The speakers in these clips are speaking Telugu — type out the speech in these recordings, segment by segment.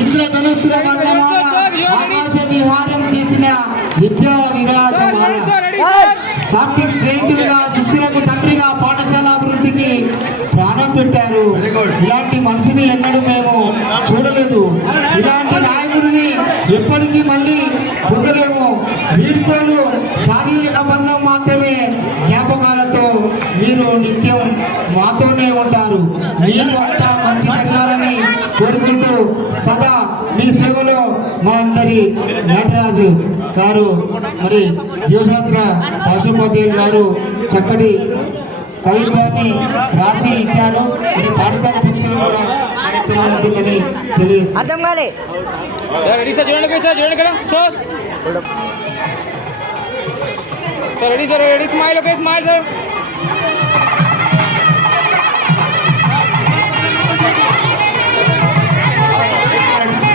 ఇంద్రధనుస్సుల ఆకాశ విహారం చేసిన విద్యా విరాజమాన సాత్విక్ స్నేహితులుగా శిష్యులకు తండ్రిగా పాఠశాల అభివృద్ధికి ప్రాణం పెట్టారు. ఇలాంటి మనిషిని ఎన్నడూ మేము చూడలేదు. ఇలాంటి నాయకుడిని ఎప్పటికీ మళ్ళీ పొందలేము. వీడుకోలు శారీరక బంధం మాత్రమే, జ్ఞాపకాలతో మీరు నిత్యం మాతోనే ఉంటారు. మీకు అంతా మంచి జరగాలని కోరుకుంటూ సదా మీ సేవలో మా అందరి నటరాజు గారు, మరి జీవశాస్త్ర పాశోపాధ్యాయులు గారు చక్కటి కవిత్వాన్ని రాసి ఇచ్చారు. ఇది పాఠశాల శిక్షణ కూడా కార్యక్రమం ఉంటుందని తెలియజేస్తుంది.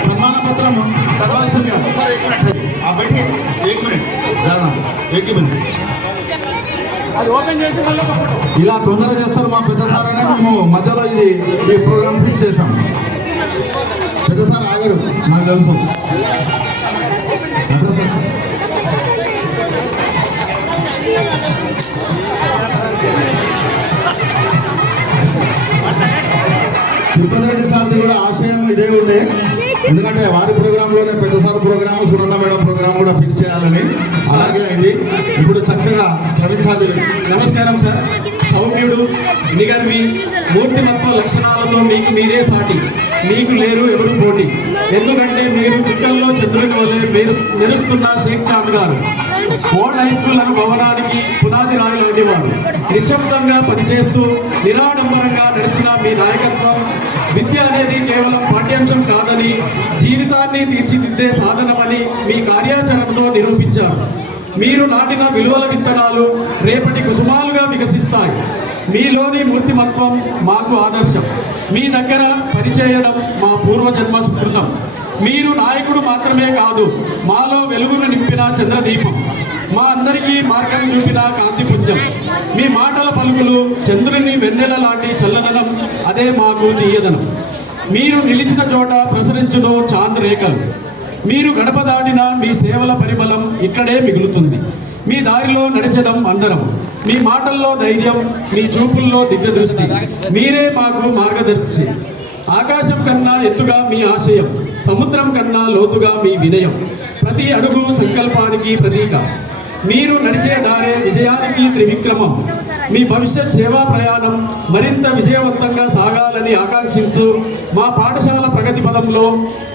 सम्मान पत्र चलवाल्సిందిగా सर आप बैठिए एक मिनट दादा एक ही मिनट ఇలా తొందర చేస్తారు మా పెద్ద సార్ అనే మేము మధ్యలో ఈ ప్రోగ్రామ్ ఫిక్స్ చేశాం. పెద్ద సార్ ఆగారు నాకు తెలుసు. తిరుపతి రెడ్డి సార్ది కూడా ఆశయం ఇదే ఉండే. ఎందుకంటే వారి ప్రోగ్రాంలోనే పెద్ద sir programme, Sunanda madam programme కూడా ఫిక్స్ చేయాలని. అలాగే అయింది. ఇప్పుడు చక్కగా ప్రవీణ్ సార్. నమస్కారం సార్. సౌమ్యుడు, నిగర్వి, మూర్తిమత్వ లక్షణాలతో మీకు మీరే సాటి, మీకు లేరు ఎవరు పోటీ. ఎందుకంటే మీరు చిక్కల్లో చంద్రుని వల్లే మెరుస్తున్న షేక్ చాంద్ గారు. ఓల్డ్ హై స్కూల్ అను భవనానికి పునాది రాయి లాంటివారు. నిశ్శబ్దంగా పనిచేస్తూ నిరాడంబరంగా నడిచిన మీ నాయకత్వం విద్య అనేది కేవలం పాఠ్యాంశం కాదని, జీవితాన్ని తీర్చిదిద్దే సాధనమని మీ కార్యాచరణతో నిరూపించారు. మీరు నాటిన విలువల విత్తనాలు రేపటి కుసుమాలుగా వికసిస్తాయి. మీలోని మూర్తిమత్వం మాకు ఆదర్శం. మీ దగ్గర పనిచేయడం మా పూర్వజన్మ స్మృతం. మీరు నాయకుడు మాత్రమే కాదు, మాలో వెలుగును నింపిన చంద్రదీపం, మా అందరికీ మార్గం చూపిన కాంతిపుంజం. మీ మాటల పలుకులు చంద్రుని వెన్నెల లాంటి చల్లదనం, అదే మాకు తీయదనం. మీరు నిలిచిన చోట ప్రసరించును చాంద్ రేఖలు. మీరు గడప దాటిన మీ సేవల పరిమళం ఇక్కడే మిగులుతుంది. మీ దారిలో నడిచెదం అందరం. మీ మాటల్లో ధైర్యం, మీ చూపుల్లో దివ్య దృష్టి. మీరే మాకు మార్గదర్శి. ఆకాశం కన్నా ఎత్తుగా మీ ఆశయం, సముద్రం కన్నా లోతుగా మీ వినయం. ప్రతి అడుగు సంకల్పానికి ప్రతీక. మీరు నడిచే దారే విజయానికి త్రివిక్రమం. మీ భవిష్యత్ సేవా ప్రయాణం మరింత విజయవంతంగా సాగాలని ఆకాంక్షించు మా పాఠశాల ప్రగతి పదంలో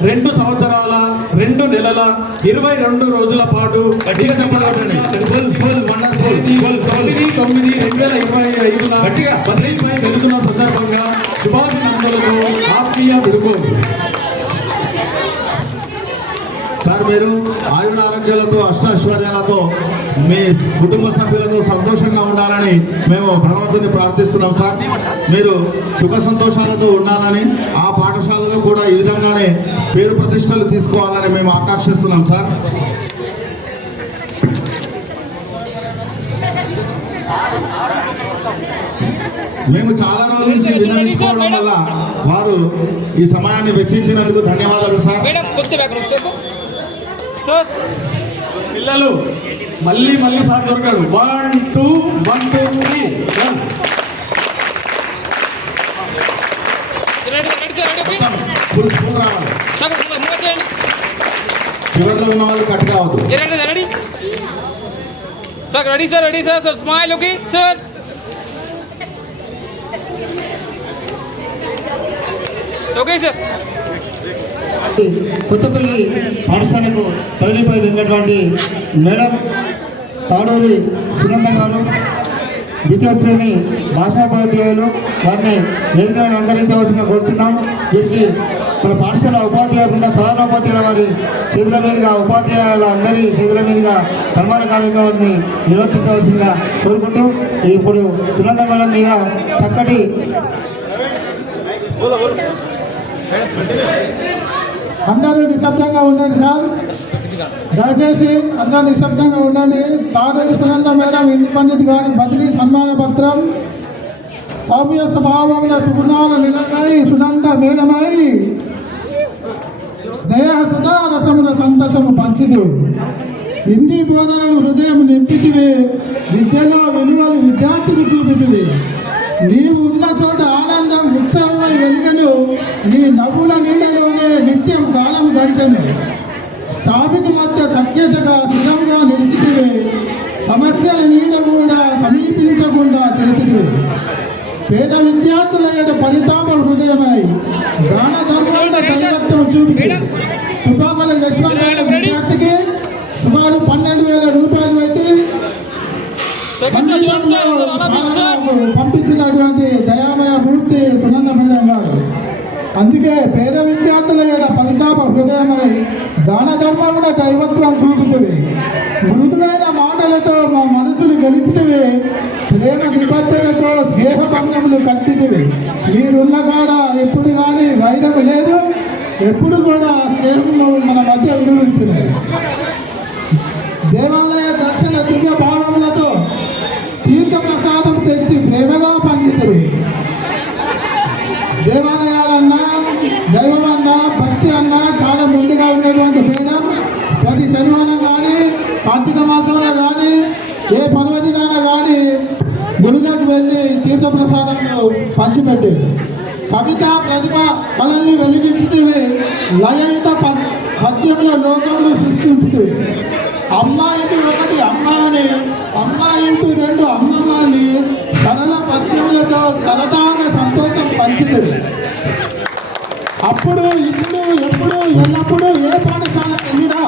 2 సంవత్సరాల 2 నెలల 22 రోజుల పాటు 9/9/2025 వెళుతున్న సందర్భంగా శుభాభినందనలతో ఆత్మీయ విడుకోలు. సార్, మీరు ఆయుర ఆరోగ్యాలతో అష్టైశ్వర్యాలతో మీ కుటుంబ సభ్యులతో సంతోషంగా ఉండాలని మేము భగవంతుని ప్రార్థిస్తున్నాం. సార్, మీరు సుఖ సంతోషాలతో ఉండాలని, ఆ పాఠశాలలో కూడా ఈ విధంగానే పేరు ప్రతిష్టలు తీసుకోవాలని మేము ఆకాంక్షిస్తున్నాం. సార్, మేము చాలా రోజుల నుంచి విన్నవించుకోవడం వల్ల వారు ఈ సమయాన్ని వెచ్చించినందుకు ధన్యవాదాలు. సార్, పిల్లలు మళ్ళీ మళ్ళీ సార్ దొరకాడు. 1 2 1 2 3 ఫుల్ స్కూల్ రావాలి. చివరిలో ఉన్న వాళ్ళు కట్ కావద్దు. Sir ready sir, ready sir. Sir smile. Okay sir. Okay sir. Kothapalli పాఠశాలకు బదిలీపై వెళ్ళినటువంటి మేడం తాడూరి సునంద గారు, ద్వితీయ శ్రేణి భాషాోపాధ్యాయులు, వారిని వేదికలను అలంకరించవలసిందిగా కోరుతున్నాం. వీరికి మన పాఠశాల ఉపాధ్యాయ బృంద ప్రధాన ఉపాధ్యాయుల వారి చేతుల మీదుగా, ఉపాధ్యాయుల అందరి చేతుల మీదుగా సన్మాన కార్యక్రమాన్ని నిర్వర్తించవలసిందిగా కోరుకుంటూ, ఇప్పుడు సునంద మేడం మీద చక్కటి అందరూ నిశ్శబ్దంగా ఉండండి సార్. దయచేసి అందరూ నిశ్శబ్దంగా ఉండండి. తాడూరి సునంద మేడం ఇండిపెండెంట్ గారి బదిలీ సన్మాన పత్రం. సౌమ్య స్వభావముల సుగుణాల నిలకై సునంద మేడమై పంచితివి. హిందీ బోధనలు హృదయం నింపితివి. విద్యలో విలువలు విద్యార్థికి చూపితివి. నీవు ఉన్న చోట ఆనందం ఉత్సవమై వెలుగను. నీ నవ్వుల నీడలోనే నిత్యం కాలం గడిచెను. స్టాఫిక్ మధ్య సఖ్యతగా స్థిరంగా నిలిచితివి. సమస్యల నీడ కూడా సమీపించకుండా చేసితివి. పేద విద్యార్థుల యొక్క పరితాప హృదయమై దాన ధర్మాల దైవత్వం చూపి తుపాకుల యశ్వంత విద్యార్థికి సుమారు 12,000 రూపాయలు పెట్టి పంపించినటువంటి దయామయ మూర్తి సునంద మేడం గారు. అందుకే పేద విద్యార్థుల యొక్క పరితాప హృదయమై దాన ధర్మముల దైవత్వం చూపుతుంది. మృదువైన మాటలతో మా మనసులు గెలిచితివి. ప్రేమ నిబద్ధతతో స్నేహబంధములు కట్టితివి. మీరున్న కాడ ఎప్పుడు కానీ వైరం లేదు. ఎప్పుడు కూడా స్నేహము మన మధ్య విలువించినది. దేవాలయ దర్శన దివ్య భావములతో తీర్థ ప్రసాదం తెచ్చి ప్రేమగా పంచితివి. దేవాలయాలన్నా దైవం అన్నా భక్తి అన్నా చాలా ముందుగా ఉన్నటువంటి మేడం ప్రతి శనివారం కానీ కార్తీక మాసంలో కానీ ఏ పర్వదినాన కానీ గుడిలోకి వెళ్ళి తీర్థ ప్రసాదంలో పంచిపెట్టేది. కవిత ప్రతిభ మనల్ని వెలిగించుతవి. లయయుత పద్యంలో లోకములు సృష్టించుతవి. అమ్మ ఇంటి ఒకటి అమ్మ అని, అమ్మ ఇంటి 2 అమ్మమ్మని సరళ పద్యములతో సరదాగా సంతోషం పంచుతుంది. అప్పుడు ఇప్పుడు ఎప్పుడు ఎల్లప్పుడూ ఏ పాఠశాలకు వెళ్ళినా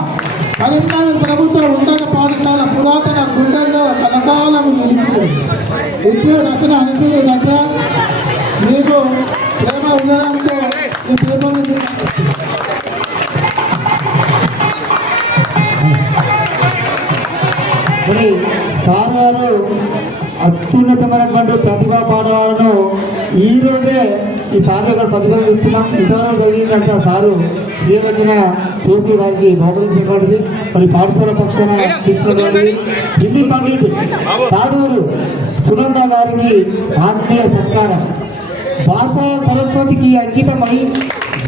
కరీంనగర్ ప్రభుత్వ ఉన్నత పాఠశాల పురాతన గుండెల్లో కలకాలము నిలిచింది. ఇట్లు రచన అనుసూరి దగ్గర మీకు ప్రేమ ఉండడంతో ఈ ప్రేమను మరి సార్ గారు అత్యున్నతమైనటువంటి ప్రతిభా పాఠవాలను ఈరోజే ఈ సార్ దగ్గర ప్రతిపాదిస్తున్నాం. ఇంతవరకు జరిగిందంతా సారు స్వీయ రచన చేసి వారికి బహుకరించినటువంటిది. మరి పాఠశాల పక్షాన తీసుకున్నటువంటి హిందీ పండిట్ తాడూరు సునంద గారికి ఆత్మీయ సత్కారం. భాషా సరస్వతికి అంకితమై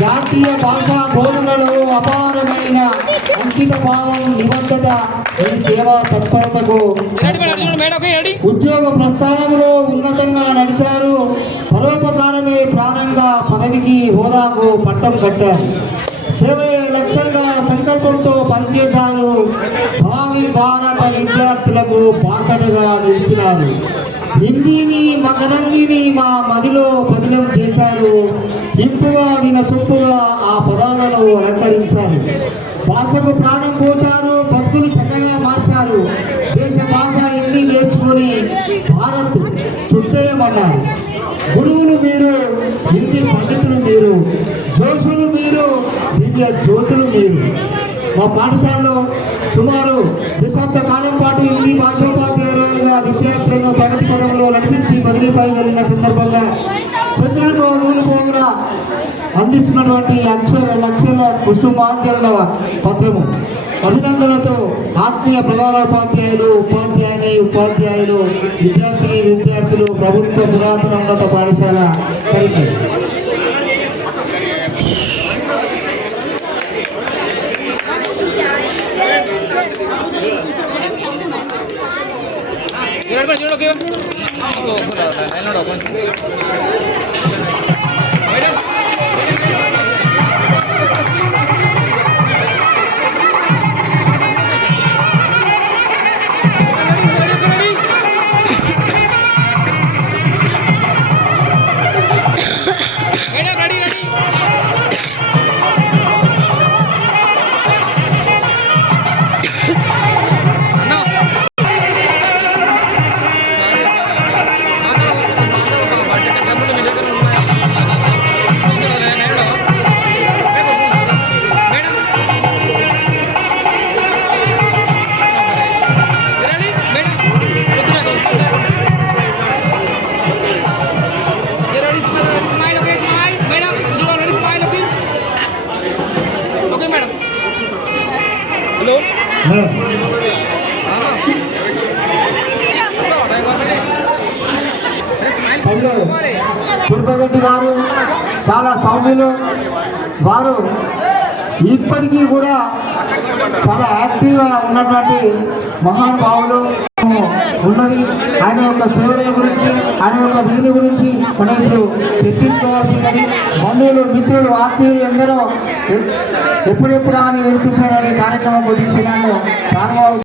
జాతీయ భాషా బోధనలో అపారమైన అంకిత భావం నిబద్ధత ఈ సేవా తత్పరతకు ఉద్యోగ ప్రస్థానంలో ఉన్నతంగా నడిచారు. పరోపకారమే ప్రాణంగా పదవికి హోదాకు పట్టం కట్టారు. సేవే లక్ష్యంగా సంకల్పంతో పనిచేశారు. భావి భారత విద్యార్థులకు బాసటగా నిలిచినారు. హిందీని మకరందిని మా మదిలో పదిలం చేశారు. ఇంపుగా వినసొప్పుగా ఆ పదాలను అలంకరించారు. భాషకు ప్రాణం పోశారు. బతుకులు చక్కగా మార్చారు. దేశ భాష హిందీ నేర్చుకొని భారత్ చుట్టేయమన్నారు. గురువులు మీరు, హిందీ పండితులు మీరు, జోషులు మీరు, దివ్య జ్యోతులు మీరు. మా పాఠశాలలో సుమారు దశాబ్ద కాలం పాటు హిందీ భాషోపాధ్యాయులుగా విద్యార్థులను ప్రగతి పదంలో నడిపించి బదిలీపై వెళ్ళిన సందర్భంగా చంద్రుడిలో నూలు పోగున అందిస్తున్నటువంటి లక్షల కుసుమాంజల పత్రము అభినందనలతో ఆత్మీయ ప్రధానోపాధ్యాయులు, ఉపాధ్యాయులు, విద్యార్థులు ప్రభుత్వ పురాతన ఉన్నత పాఠశాల కరీంనగర్. తిరుపతి గారు చాలా సౌమ్యులు. వారు ఇప్పటికీ కూడా చాలా యాక్టివ్గా ఉన్నటువంటి మహానుభావులు ఉన్నది. ఆయన యొక్క సేవల గురించి, ఆయన యొక్క విధుల గురించి మనం ఇప్పుడు చర్చించుకోవాల్సిందని, బంధువులు, మిత్రులు, ఆత్మీయులు ఎందరో ఎప్పుడెప్పుడా అని ఎదుర్కొంటున్న కార్యక్రమం గురించి చాలా